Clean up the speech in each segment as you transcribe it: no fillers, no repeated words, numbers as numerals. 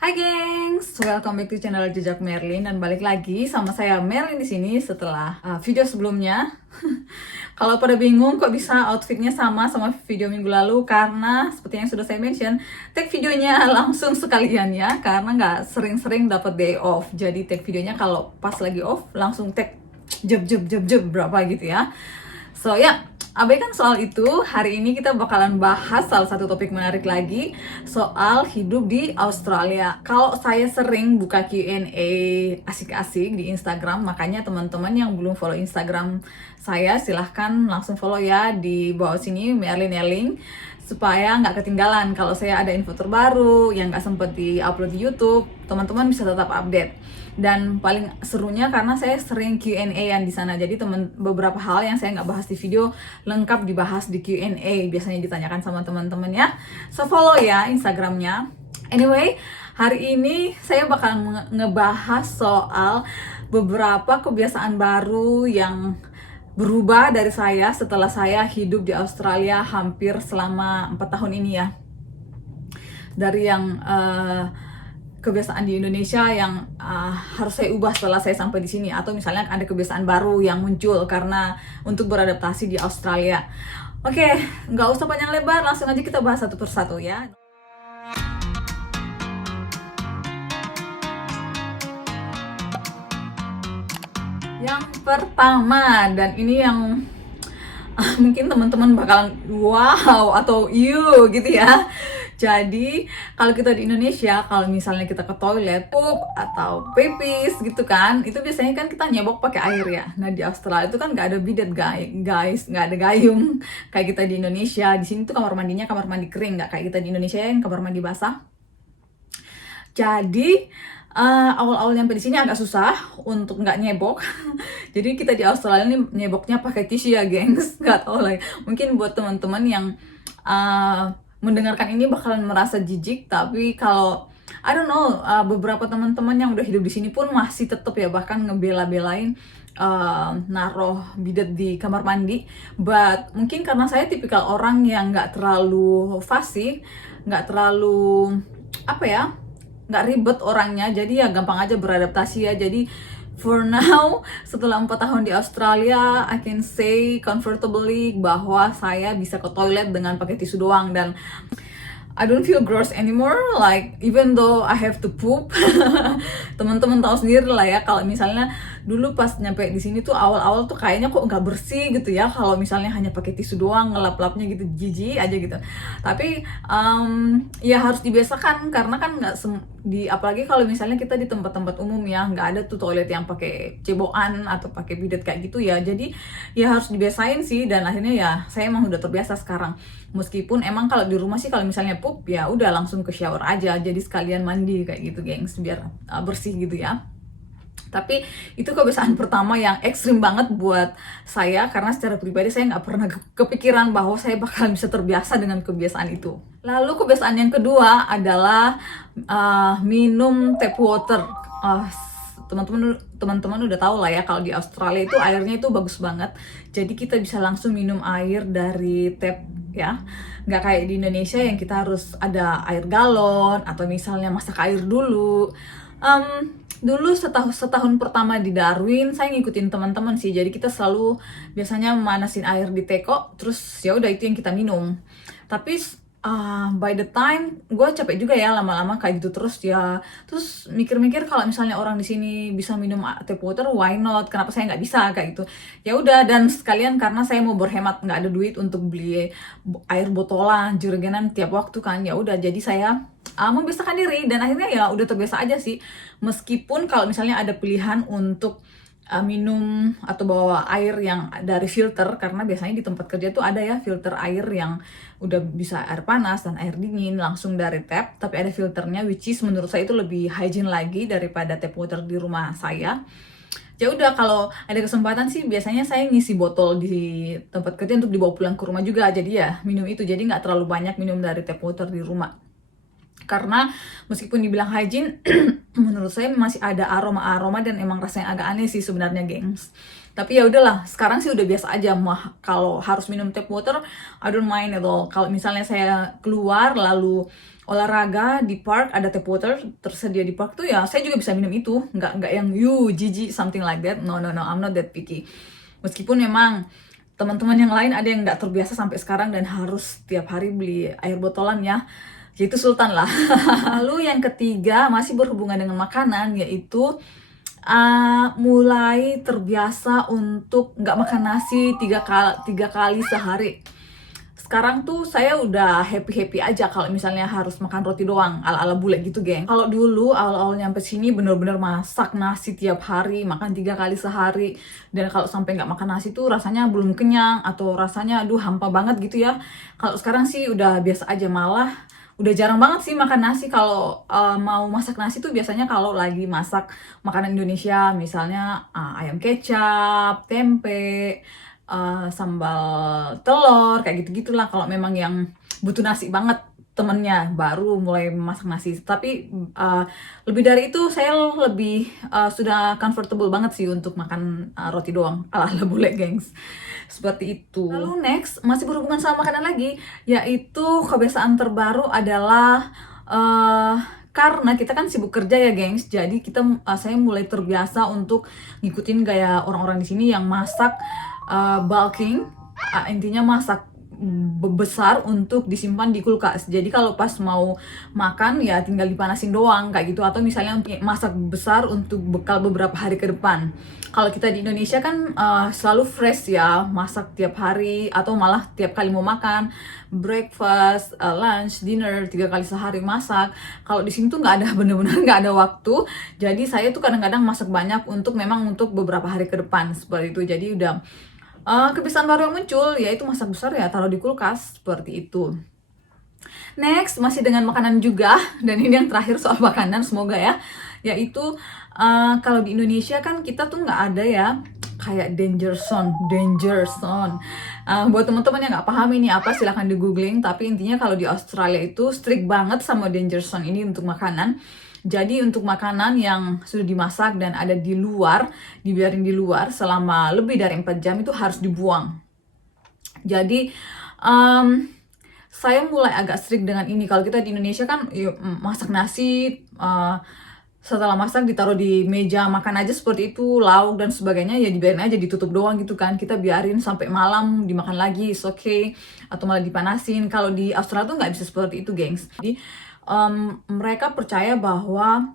Hai gengs, welcome back to channel Jejak Merlin dan balik lagi sama saya Merlin di sini setelah video sebelumnya. Kalau pada bingung kok bisa outfitnya sama video minggu lalu, karena seperti yang sudah saya mention, tag videonya langsung sekalian ya, karena nggak sering-sering dapat day off. Jadi tag videonya kalau pas lagi off langsung tag jeb berapa gitu ya. So ya, abaikan soal itu. Hari ini kita bakalan bahas salah satu topik menarik lagi, soal hidup di Australia. Kalau saya sering buka Q&A asik-asik di Instagram, makanya teman-teman yang belum follow Instagram saya silahkan langsung follow ya di bawah sini, Merlin Eling, supaya nggak ketinggalan kalau saya ada info terbaru yang nggak sempet di-upload di YouTube, teman-teman bisa tetap update. Dan paling serunya karena saya sering Q&A-an di sana, jadi beberapa hal yang saya nggak bahas di video lengkap dibahas di Q&A, biasanya ditanyakan sama teman-teman ya. So follow ya Instagramnya. Anyway, hari ini saya bakal ngebahas soal beberapa kebiasaan baru yang berubah dari saya setelah saya hidup di Australia hampir selama 4 tahun ini ya. Dari yang kebiasaan di Indonesia yang harus saya ubah setelah saya sampai di sini, atau misalnya ada kebiasaan baru yang muncul karena untuk beradaptasi di Australia. Oke, nggak usah panjang lebar, langsung aja kita bahas satu persatu ya. Yang pertama, dan ini yang mungkin teman-teman bakalan wow atau you gitu ya. Jadi kalau kita di Indonesia, kalau misalnya kita ke toilet, pup atau pipis gitu kan, itu biasanya kan kita nyebok pakai air ya. Nah di Australia itu kan nggak ada bidet guys, nggak ada gayung kayak kita di Indonesia. Di sini tuh kamar mandinya kamar mandi kering, nggak kayak kita di Indonesia yang kamar mandi basah. Jadi awal-awal nyampe di sini agak susah untuk nggak nyebok. Jadi kita di Australia ini nyeboknya pakai tisu ya, gengs. Nggak tahu lah. Mungkin buat teman-teman yang mendengarkan ini bakalan merasa jijik, tapi kalau I don't know, beberapa teman-teman yang udah hidup di sini pun masih tetap ya, bahkan ngebela-belain naruh bidet di kamar mandi. But mungkin karena saya tipikal orang yang nggak terlalu fasih, nggak terlalu nggak ribet orangnya, jadi ya gampang aja beradaptasi ya. Jadi for now, setelah 4 tahun di Australia, I can say comfortably bahwa saya bisa ke toilet dengan pakai tisu doang, dan I don't feel gross anymore, like even though I have to poop. Teman-teman tahu sendiri lah ya, kalau misalnya dulu pas nyampe di sini tuh awal-awal tuh kayaknya kok nggak bersih gitu ya, kalau misalnya hanya pakai tisu doang ngelap-lapnya gitu, jijik aja gitu. Tapi ya harus dibiasakan, karena kan nggak apalagi kalau misalnya kita di tempat-tempat umum ya, nggak ada tuh toilet yang pakai cebokan atau pakai bidet kayak gitu ya. Jadi ya harus dibiasain sih, dan akhirnya ya saya emang udah terbiasa sekarang. Meskipun emang kalau di rumah sih kalau misalnya pup ya udah langsung ke shower aja, jadi sekalian mandi kayak gitu gengs, biar bersih gitu ya. Tapi itu kebiasaan pertama yang ekstrim banget buat saya, karena secara pribadi saya nggak pernah kepikiran bahwa saya bakalan bisa terbiasa dengan kebiasaan itu. Lalu kebiasaan yang kedua adalah minum tap water. Teman-teman udah tahu lah ya, kalau di Australia itu airnya itu bagus banget, jadi kita bisa langsung minum air dari tap ya, nggak kayak di Indonesia yang kita harus ada air galon atau misalnya masak air dulu. Dulu setahun pertama di Darwin saya ngikutin teman-teman sih, jadi kita selalu biasanya manasin air di teko, terus ya udah itu yang kita minum. Tapi by the time gue capek juga ya lama-lama kayak gitu terus ya. Terus mikir-mikir, kalau misalnya orang di sini bisa minum tap water, why not, kenapa saya nggak bisa kayak gitu. Ya udah, dan sekalian karena saya mau berhemat, nggak ada duit untuk beli air botolan jerigenan tiap waktu kan, ya udah jadi saya membiasakan diri, dan akhirnya ya udah terbiasa aja sih. Meskipun kalau misalnya ada pilihan untuk minum atau bawa air yang dari filter, karena biasanya di tempat kerja tuh ada ya filter air yang udah bisa air panas dan air dingin langsung dari tap, tapi ada filternya, which is menurut saya itu lebih hygiene lagi daripada tap water di rumah saya. Ya udah, kalau ada kesempatan sih biasanya saya ngisi botol di tempat kerja untuk dibawa pulang ke rumah juga, jadi ya minum itu, jadi nggak terlalu banyak minum dari tap water di rumah. karena meskipun dibilang hygiene menurut saya masih ada aroma-aroma dan emang rasanya agak aneh sih sebenarnya, gengs. Tapi ya udahlah, sekarang sih udah biasa aja mah kalau harus minum tap water, I don't mind at all. Kalau misalnya saya keluar lalu olahraga di park ada tap water tersedia di park tuh, ya saya juga bisa minum itu, nggak yang jijik something like that. No, I'm not that picky. Meskipun memang teman-teman yang lain ada yang nggak terbiasa sampai sekarang dan harus tiap hari beli air botolan ya, yaitu Sultan lah. Lalu yang ketiga masih berhubungan dengan makanan, yaitu mulai terbiasa untuk nggak makan nasi tiga kali sehari. Sekarang tuh saya udah happy aja kalau misalnya harus makan roti doang ala bule gitu, geng. Kalau dulu awal nyampe sini bener-bener masak nasi tiap hari, makan 3 kali sehari, dan kalau sampai nggak makan nasi tuh rasanya belum kenyang atau rasanya aduh hampa banget gitu ya. Kalau sekarang sih udah biasa aja, malah udah jarang banget sih makan nasi. Kalau mau masak nasi tuh biasanya kalau lagi masak makanan Indonesia, misalnya ayam kecap, tempe, sambal telur, kayak gitu-gitulah. Kalau memang yang butuh nasi banget temennya baru mulai masak nasi. Tapi lebih dari itu saya lebih sudah comfortable banget sih untuk makan roti doang ala bule, gengs. Seperti itu. Lalu next, masih berhubungan sama makanan lagi, yaitu kebiasaan terbaru adalah karena kita kan sibuk kerja ya, gengs. Jadi saya mulai terbiasa untuk ngikutin gaya orang-orang di sini yang masak bulking, intinya masak besar untuk disimpan di kulkas. Jadi kalau pas mau makan ya tinggal dipanasin doang kayak gitu, atau misalnya untuk masak besar untuk bekal beberapa hari ke depan. Kalau kita di Indonesia kan selalu fresh ya, masak tiap hari atau malah tiap kali mau makan, breakfast, lunch, dinner 3 kali sehari masak. Kalau di sini tuh nggak ada, bener-bener nggak ada waktu. Jadi saya tuh kadang-kadang masak banyak untuk beberapa hari ke depan seperti itu. Jadi udah kebiasaan baru yang muncul, yaitu masak besar ya taruh di kulkas seperti itu. Next, masih dengan makanan juga, dan ini yang terakhir soal makanan semoga ya, yaitu kalau di Indonesia kan kita tuh nggak ada ya kayak danger zone. Buat teman-teman yang nggak paham ini apa, silahkan di googling. Tapi intinya kalau di Australia itu strict banget sama danger zone ini untuk makanan. Jadi untuk makanan yang sudah dimasak dan ada di luar, dibiarin di luar selama lebih dari 4 jam itu harus dibuang. Jadi saya mulai agak strict dengan ini. Kalau kita di Indonesia kan masak nasi, setelah masak ditaruh di meja makan aja seperti itu, lauk dan sebagainya ya dibiarin aja, ditutup doang gitu kan. Kita biarin sampai malam dimakan lagi, it's okay, atau malah dipanasin. Kalau di Australia tuh nggak bisa seperti itu, gengs. Jadi mereka percaya bahwa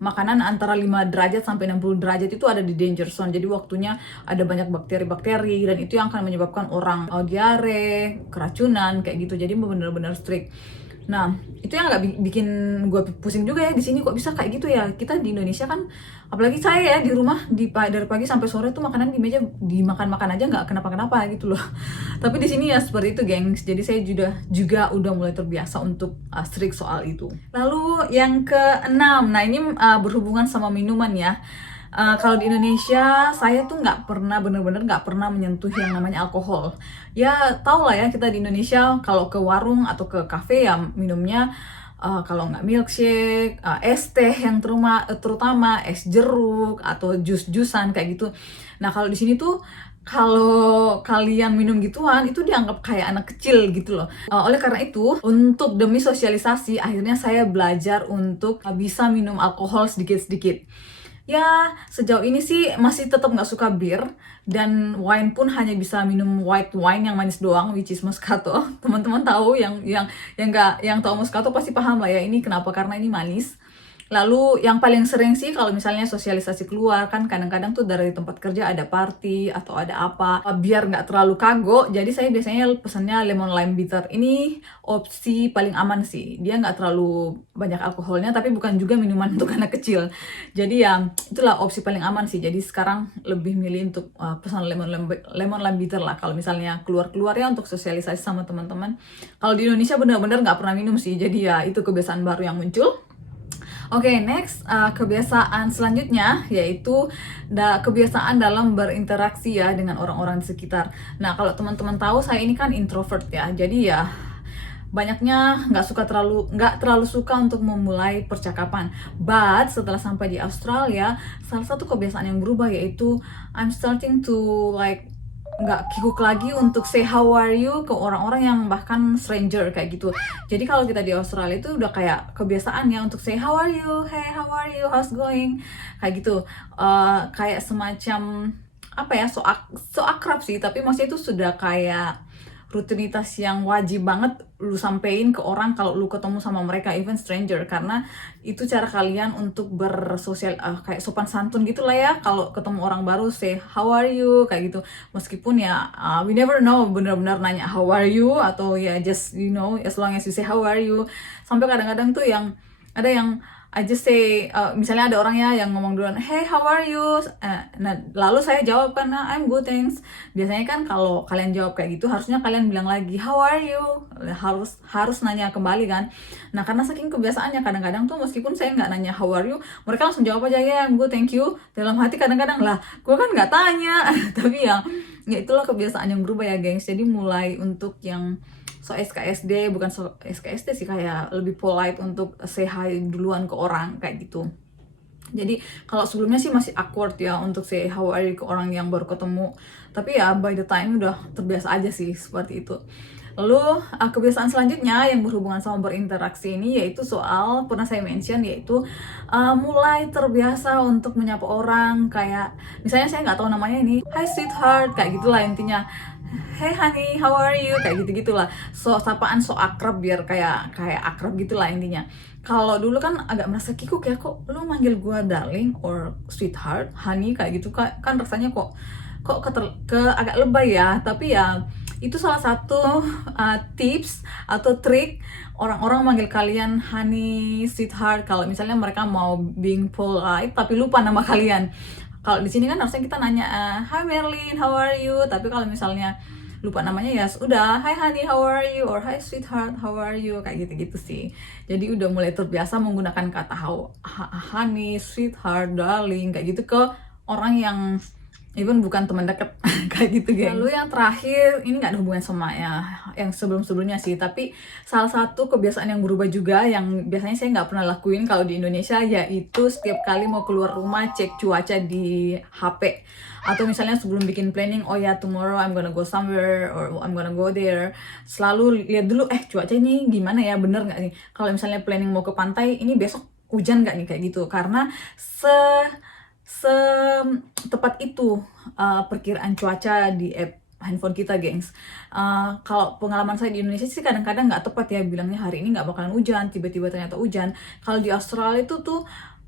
makanan antara 5 derajat sampai 60 derajat itu ada di danger zone. Jadi waktunya ada banyak bakteri-bakteri dan itu yang akan menyebabkan orang diare, keracunan kayak gitu. Jadi benar-benar strict. Nah, itu yang agak bikin gue pusing juga ya, di sini kok bisa kayak gitu ya. Kita di Indonesia kan, apalagi saya ya di rumah dari pagi sampai sore tuh makanan di meja dimakan aja nggak kenapa-kenapa gitu loh. Tapi di sini ya seperti itu, gengs. Jadi saya juga udah mulai terbiasa untuk strict soal itu. Lalu yang keenam, nah ini berhubungan sama minuman ya. Kalau di Indonesia saya tuh bener-bener nggak pernah menyentuh yang namanya alkohol. Ya tau lah ya, kita di Indonesia kalau ke warung atau ke kafe ya minumnya kalau nggak milkshake, es teh yang terutama es jeruk atau jus-jusan kayak gitu. Nah kalau di sini tuh kalau kalian minum gituan itu dianggap kayak anak kecil gitu loh. Oleh karena itu, untuk demi sosialisasi akhirnya saya belajar untuk bisa minum alkohol sedikit-sedikit. Ya sejauh ini sih masih tetap nggak suka bir, dan wine pun hanya bisa minum white wine yang manis doang, which is Moscato. Teman-teman tahu yang tahu Moscato pasti paham lah ya ini kenapa, karena ini manis. Lalu yang paling sering sih kalau misalnya sosialisasi keluar kan kadang-kadang tuh dari tempat kerja ada party atau ada apa, biar nggak terlalu kagok, jadi saya biasanya pesannya lemon lime bitter. Ini opsi paling aman sih, dia nggak terlalu banyak alkoholnya tapi bukan juga minuman untuk anak kecil. Jadi ya itulah opsi paling aman sih. Jadi sekarang lebih milih untuk pesan lemon lime bitter lah kalau misalnya keluar ya untuk sosialisasi sama teman-teman. Kalau di Indonesia benar-benar nggak pernah minum sih, jadi ya itu kebiasaan baru yang muncul. Oke, next, kebiasaan selanjutnya yaitu kebiasaan dalam berinteraksi ya dengan orang-orang di sekitar. Nah, kalau teman-teman tahu saya ini kan introvert ya, jadi ya banyaknya nggak terlalu suka untuk memulai percakapan. But setelah sampai di Australia, salah satu kebiasaan yang berubah yaitu I'm starting to like nggak kikuk lagi untuk say how are you ke orang-orang yang bahkan stranger kayak gitu. Jadi kalau kita di Australia itu udah kayak kebiasaannya untuk say how are you, hey how are you, how's going, kayak gitu. Kayak semacam apa ya, so akrab sih, tapi maksudnya itu sudah kayak rutinitas yang wajib banget lu sampein ke orang kalau lu ketemu sama mereka, even stranger, karena itu cara kalian untuk bersosial, kayak sopan santun gitu lah ya. Kalau ketemu orang baru say how are you kayak gitu, meskipun ya we never know bener-bener nanya how are you atau ya just you know as long as you say how are you. Sampai kadang-kadang tuh yang ada yang I just say, misalnya ada orang ya yang ngomong duluan, hey how are you? Nah lalu saya jawab kan, nah, I'm good thanks. Biasanya kan kalau kalian jawab kayak gitu, harusnya kalian bilang lagi how are you? Harus nanya kembali kan. Nah karena saking kebiasaannya, kadang-kadang tuh meskipun saya nggak nanya how are you, mereka langsung jawab aja ya I'm good thank you. Dalam hati kadang-kadang lah, gue kan nggak tanya. Tapi ya itulah kebiasaan yang berubah ya gengs. Jadi mulai untuk yang so SKSD, bukan so SKSD sih, kayak lebih polite untuk say hi duluan ke orang kayak gitu. Jadi kalau sebelumnya sih masih awkward ya untuk say how are you ke orang yang baru ketemu, tapi ya by the time udah terbiasa aja sih seperti itu. Lalu kebiasaan selanjutnya yang berhubungan sama berinteraksi ini yaitu soal, pernah saya mention, yaitu mulai terbiasa untuk menyapa orang. Kayak misalnya saya nggak tahu namanya ini, hi sweetheart, kayak gitulah intinya. Hey honey, how are you? Kayak gitu-gitulah. So sapaan so akrab biar kayak akrab gitulah intinya. Kalau dulu kan agak merasa kikuk ya, kok lu manggil gua darling or sweetheart, honey kayak gitu kan rasanya kok agak lebay ya. Tapi ya itu salah satu tips atau trik orang-orang manggil kalian honey, sweetheart kalau misalnya mereka mau being polite tapi lupa nama kalian. Kalau di sini kan harusnya kita nanya, hi Merlin, how are you? Tapi kalau misalnya lupa namanya ya udah, hi honey, how are you? Or hi sweetheart, how are you? Kayak gitu-gitu sih. Jadi udah mulai terbiasa menggunakan kata honey, sweetheart, darling, kayak gitu ke orang yang even bukan teman dekat kayak gitu guys. Lalu yang terakhir, ini nggak ada hubungan sama ya yang sebelum-sebelumnya sih, tapi salah satu kebiasaan yang berubah juga yang biasanya saya nggak pernah lakuin kalau di Indonesia, yaitu setiap kali mau keluar rumah cek cuaca di HP. Atau misalnya sebelum bikin planning, oh ya tomorrow I'm gonna go somewhere or I'm gonna go there, selalu lihat dulu cuaca ini gimana ya, bener nggak nih. Kalau misalnya planning mau ke pantai, ini besok hujan nggak nih, kayak gitu. Karena setepat itu perkiraan cuaca di app handphone kita gengs. Kalau pengalaman saya di Indonesia sih kadang-kadang nggak tepat ya bilangnya hari ini nggak bakalan hujan, tiba-tiba ternyata hujan. Kalau di Australia itu tuh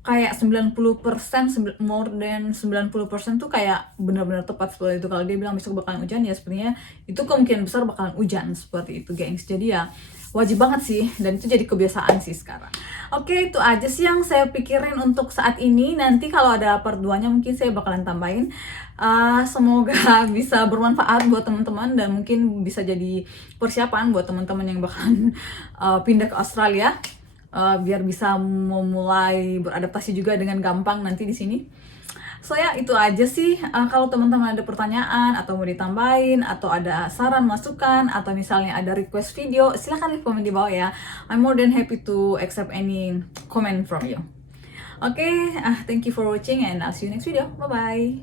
kayak 90%, more than 90% tuh kayak benar-benar tepat seperti itu. Kalau dia bilang besok bakalan hujan, ya sebenarnya itu kemungkinan besar bakalan hujan seperti itu gengs. Jadi ya wajib banget sih, dan itu jadi kebiasaan sih sekarang. Oke, itu aja sih yang saya pikirin untuk saat ini. Nanti kalau ada part 2-nya mungkin saya bakalan tambahin. Semoga bisa bermanfaat buat teman-teman dan mungkin bisa jadi persiapan buat teman-teman yang bakalan pindah ke Australia, biar bisa memulai beradaptasi juga dengan gampang nanti di sini. So ya itu aja sih. Kalau teman-teman ada pertanyaan atau mau ditambahin atau ada saran masukan atau misalnya ada request video, silahkan leave comment di bawah ya. I'm more than happy to accept any comment from you. Okay, thank you for watching and I'll see you next video. Bye bye.